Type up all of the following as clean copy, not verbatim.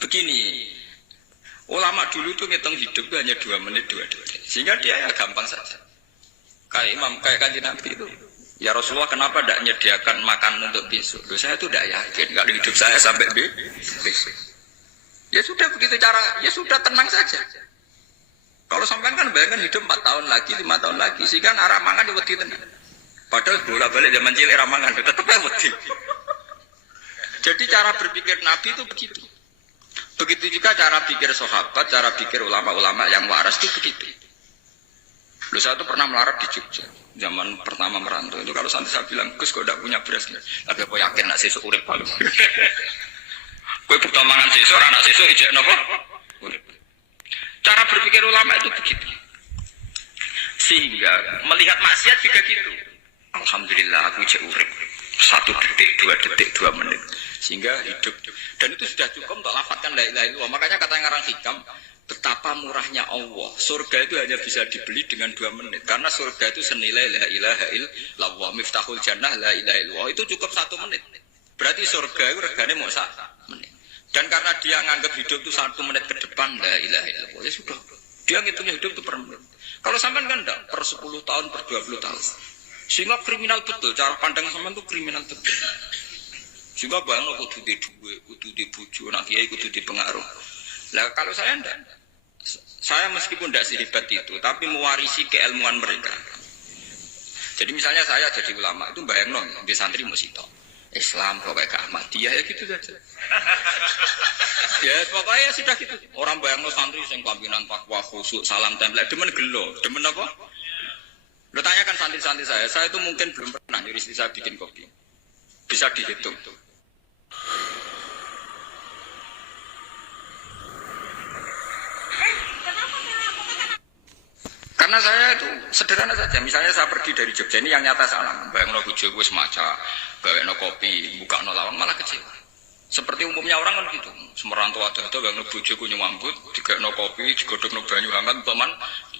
Begini, ulama dulu tuh ngitung hidup itu hanya 2 menit 2 detik, sehingga dia ya gampang saja. Kayak Kanjeng Nabi itu, ya Rasulullah kenapa tidak menyediakan makan untuk besok? Loh, saya tuh tidak yakin kalau hidup saya sampai besok. Ya sudah begitu cara, ya sudah tenang saja. Kalau sampean kan bayangkan hidup 4 tahun lagi, 5 tahun lagi, sehingga arah mangan di wedi tenan. Padahal bola balik zaman cilik arah mangan tetap wedi. Jadi cara berpikir Nabi itu begitu. Begitu juga cara pikir sahabat, cara pikir ulama-ulama yang waras itu begitu. Loh, saya tuh pernah melarat di Jogja, zaman pertama merantau itu. Kalau santai saya bilang, Gus kok tidak punya beras, tapi aku yakin nak sesuk urip paling. Kue butuh mangan sesuk, anak sesuk ijek nopo. Cara berpikir ulama itu begitu. Sehingga melihat maksiat juga gitu. Alhamdulillah aku ijek urip 1 detik, 2 detik, 2 menit. Sehingga hidup. Dan itu sudah cukup untuk lafadzkan la ilaha illallah. Makanya kata yang ngarang hikam, betapa murahnya Allah. Surga itu hanya bisa dibeli dengan 2 menit. Karena surga itu senilai la ilaha illallah. Miftahul jannah la ilaha illallah. Itu cukup 1 menit. Berarti surga itu regane mau 1 menit. Dan karena dia nganggap hidup itu 1 menit ke depan, la ilaha illallah, ya sudah. Dia ngitungnya hidup itu per menit. Kalau sampean kan enggak, per 10 tahun, per 20 tahun. Sehingga kriminal betul, cara pandang sampean itu kriminal betul. Sehingga bayang kudu di duwe, kudu di bojo, nak kiai kudu di pengaruh. Lah kalau saya enggak. Saya meskipun tidak sehebat itu, tapi mewarisi keilmuan mereka. Jadi misalnya saya jadi ulama, itu bayang dong, di santri musito. Islam pokoknya ke Ahmadiyah ya gitu saja. Ya pokoknya sudah gitu. Orang bayang lo santri sing pampinan takwa khusyuk salam template demen gelo, demen apa? Lo tanyakan santri-santri saya itu mungkin belum pernah nyuruh istri saya bikin kopi. Bisa dihitung. Karena saya itu sederhana saja. Misalnya saya pergi dari Jogja, ini yang nyata salah. Bayang lo bojo gue semaca, gawe no kopi, buka no lawang, malah kecewa. Seperti umumnya orang kan gitu. Semerantau ada bayang no bojo gue nyambut, digawe no kopi, digodok no banyu hangat, teman.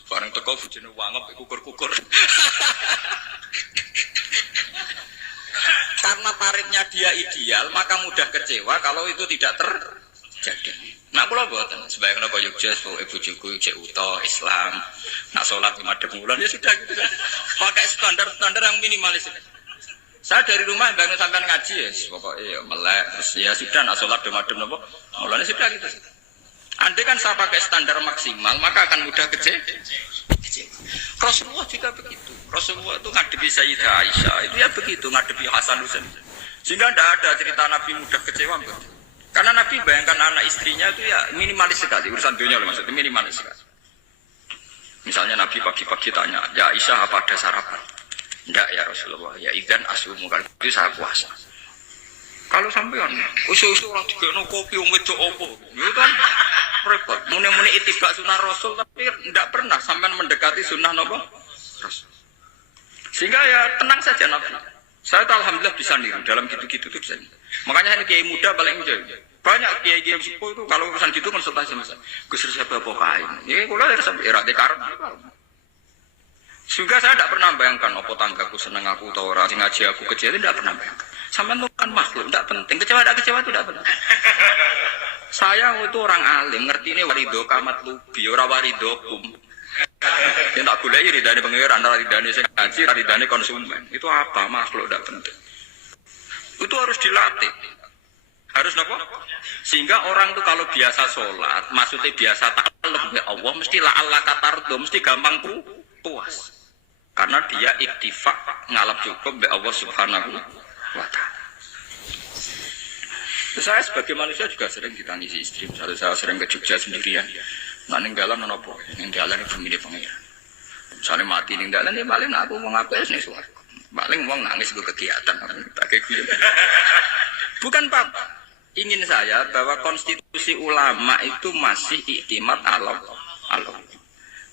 Bareng teko bojo no wangep, kukur-kukur. Karena tarifnya dia ideal, maka mudah kecewa kalau itu tidak terjadi. Nak kula mboten sebaiknya kaya Jogja pokoke bojoku cek uta Islam. Nak salat 5 bulan ya sudah gitu. Pakai standar-standar yang minimalis. Saya dari rumah bangun sampai ngaji ya, pokoknya ya melek terus ya sudah nak salat dem-dem napa. Mulane sudah gitu. Andai kan saya pakai standar maksimal, maka akan mudah kecewa. Rasulullah juga begitu. Rasulullah itu ngadepi Sayyidah Aisyah, itu ya begitu ngadepi Hasan Husain. Sehingga tidak ada cerita Nabi mudah kecewa. Karena Nabi bayangkan anak istrinya itu ya minimalis sekali, urusan dunia maksudnya minimalis sekali. Misalnya Nabi pagi-pagi tanya, ya Aisyah apa ada sarapan? Tidak ya Rasulullah, ya idzan asumu, kalau itu saya puasa. Kalau sampean, usul-usul orang juga no kopi, wedok opo, itu kan repot. Muni-muni itibak sunnah Rasul, tapi tidak pernah sampean mendekati sunnah Nabi Rasul. Sehingga ya tenang saja Nabi. Saya tuh alhamdulillah bisa niru dalam gitu-gitu tuh bisa. Makanya ini kiai muda paling jauh. Banyak kiai-kiai sepuh itu kalau urusan gitu konsultasi sama saya. Gus siapa pokai. Ini kalau dari sampai era dekar. Juga saya tidak pernah bayangkan apa tanggaku seneng aku atau orang ngaji aku kecil itu tidak pernah bayangkan. Sampai itu kan makhluk tidak penting. Kecewa tidak kecewa itu tidak penting. Saya itu orang alim ngerti ini warido kamat lubi ora warido kum. Yang tak gulai ridane pengeran antara ridane sing ngaji ridane konsumen. Itu apa makhluk tidak penting. Itu harus dilatih. Harus apa? Sehingga orang itu kalau biasa sholat, maksudnya biasa takluk ya Allah, mesti la'alla katardo, mesti gampang puas. Karena dia iktifak ngalap cukup be Allah Subhanahu wa ta'ala. Saya sebagai manusia juga sering ditangisi istri. Misalnya saya sering ke Jogja sendirian. Nah ninggalan nopo, ninggalan pemilih pengira. Misalnya mati ninggalan ya paling aku mau ngapain nih suaraku. Paling uang nangis gue kegiatan. Bukan Pak. Ingin saya bahwa konstitusi ulama itu masih iktimat Allah.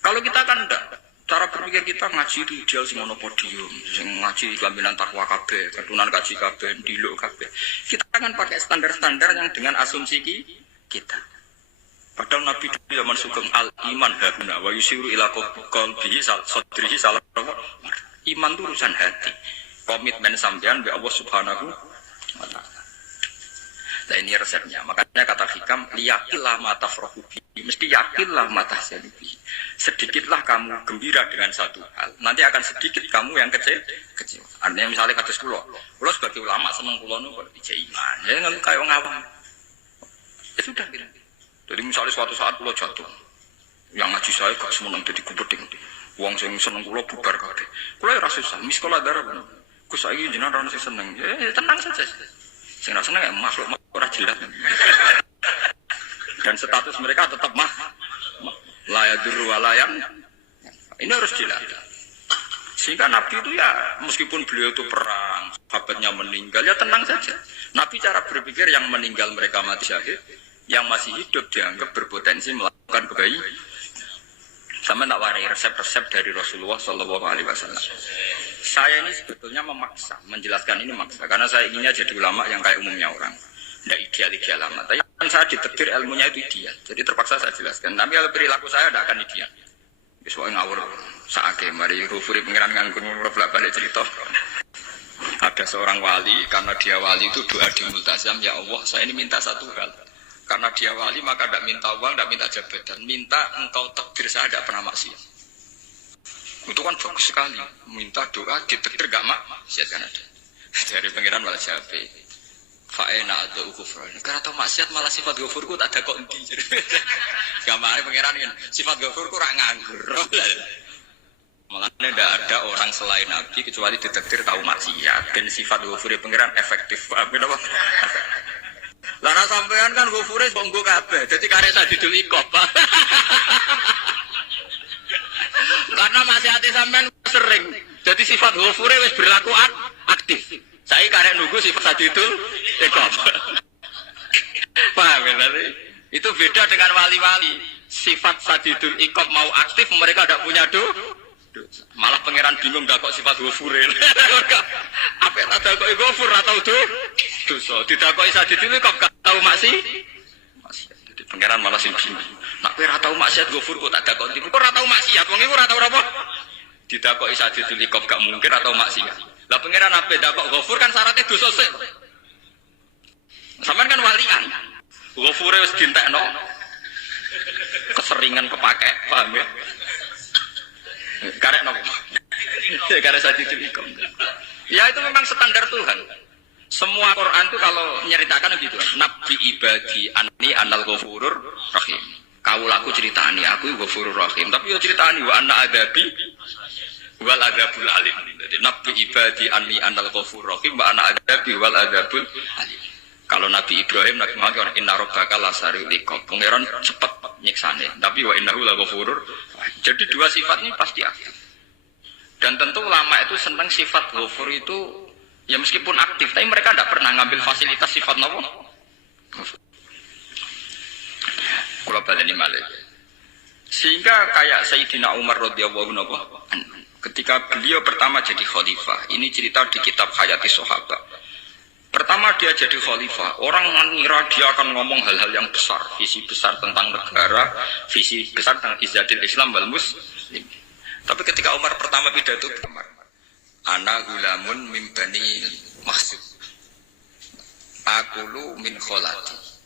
Kalau kita kan enggak. Cara berpikir kita ngaji itu ideal sing ono podium, sing ngaji kelaminan takwa kabeh, ketunan kaji kabeh, diluk kabeh. Kita akan pakai standar-standar yang dengan asumsi kita. Padahal Nabi zaman sugeng al-iman haruna wa yusiru ila qalbihi sadrihi salah iman itu urusan hati. Komitmen sampean be Allah Subhanahu wa ta'ala. Nah ini resepnya. Makanya kata hikam, liyakillah mata frohubi. Mesti yakinlah mata selubi. Sedikitlah kamu gembira dengan satu hal. Nanti akan sedikit kamu yang kecil. Artinya misalnya kata kulo sebagai ulama seneng kulo nu ijek iman. Ya nggak kayak ngawang. Ya sudah gitu. Jadi misalnya suatu saat kulo jatuh, yang ngaji saya gak semenang jadi kubeding. Uang saya seneng kulo bubar kabeh. Kulo ya rasa susah. Miskola darah bener. Gus saya jenengan orang sih seneng. Ya tenang saja. Sing ra seneng ya makhluk ora jelas. Dan status mereka tetap la yadurru wa la yan. Ini harus jelas. Sehingga Nabi itu ya meskipun beliau itu perang, sahabatnya meninggal ya tenang saja. Nabi cara berpikir yang meninggal mereka mati syahid, yang masih hidup dianggap berpotensi melakukan kebaikan. Sama tak warai resep-resep dari Rasulullah Shallallahu Alaihi Wasallam. Saya ini sebetulnya memaksa, menjelaskan ini maksa, karena saya inginnya jadi ulama yang kayak umumnya orang, tidak ideal amat. Tapi kan saya ditekdir ilmunya itu ideal, jadi terpaksa saya jelaskan. Tapi kalau perilaku saya tidak akan ideal. Soalnya ngawur, saake mari kufuri pengiran nganggur bolak balik cerita. Ada seorang wali, karena dia wali itu doa di multazam, ya Allah, saya ini minta satu hal. Karena dia wali maka tidak minta uang, tidak minta jabatan, minta engkau takdir saya tidak pernah maksiat. Itu kan bagus sekali, minta doa ditakdir gak maksiat kan ada. Dari pengiran malah jabe. Fa'ena ada ukufran. Karena tahu maksiat malah sifat ghafurku tak ada kok endi. Gamane pengiran kan sifat ghafurku rak nganggur. Malah tidak ada orang selain Nabi kecuali ditakdir tahu maksiat dan sifat ghafure pengiran efektif. Apa? Lara sampean kan ghafure kok nggo kabeh. Dadi karek sadidul ikop. Karena maksiate sampean sering. Jadi sifat ghafure wis berlaku aktif. Saya karek nunggu sifat sadidul ikop. Paham ya? Itu beda dengan wali-wali. Sifat sadidul ikop mau aktif mereka tidak punya malah pangeran bingung gak kok sifat ghafure. Apa ada kok ghafur atau dosa. Tidak kok sadidul ikop gak tahu maksiat. Jadi pangeran malah sing bingung. Nak kowe ora tau maksiat ghafur kok tak dakok ndi. Kok ora tau maksiat wong iku ora tau apa? Didakoki sadidul ikop gak mungkin atau maksiat. Lah pangeran ape dakok ghafur kan syaratnya dosa sik. Sampeyan kan walian. Ghafure wis dientekno. Keseringan kepake, paham ya? Karek nopo? Karek sadidul ikop. Ya itu memang standar Tuhan. Semua Quran itu kalau menyeritakan begitu. Nabi ibadi anni anal ghafurur rahim. Kaulaku ceritani aku ghafurur rahim. Tapi yo ceritani wa anna adabi wal adabul alim. Jadi Nabi ibadi anni anal ghafurur rahim wa anna adabi wal adabul alim. Kalau Nabi Ibrahim, Nabi Muhammad, inna rabbaka lasari'ul iqab. Pangeran cepat nyiksane. Tapi wa innahu laghafurur. Jadi dua sifat ini pasti aktif. Dan tentu ulama itu senang sifat ghafur itu ya meskipun aktif, tapi mereka tidak pernah ngambil fasilitas sifat nopo. Kula baleni malih. Sehingga kayak Sayyidina Umar radhiyallahu anhu ketika beliau pertama jadi khalifah, ini cerita di kitab Hayati Sahabat. Pertama dia jadi khalifah, orang mengira dia akan ngomong hal-hal yang besar, visi besar tentang negara, visi besar tentang izzatil Islam wal muslim. Tapi ketika Umar pertama pidato, ana gulamun min bani Makhzum. Aqulu min kholati.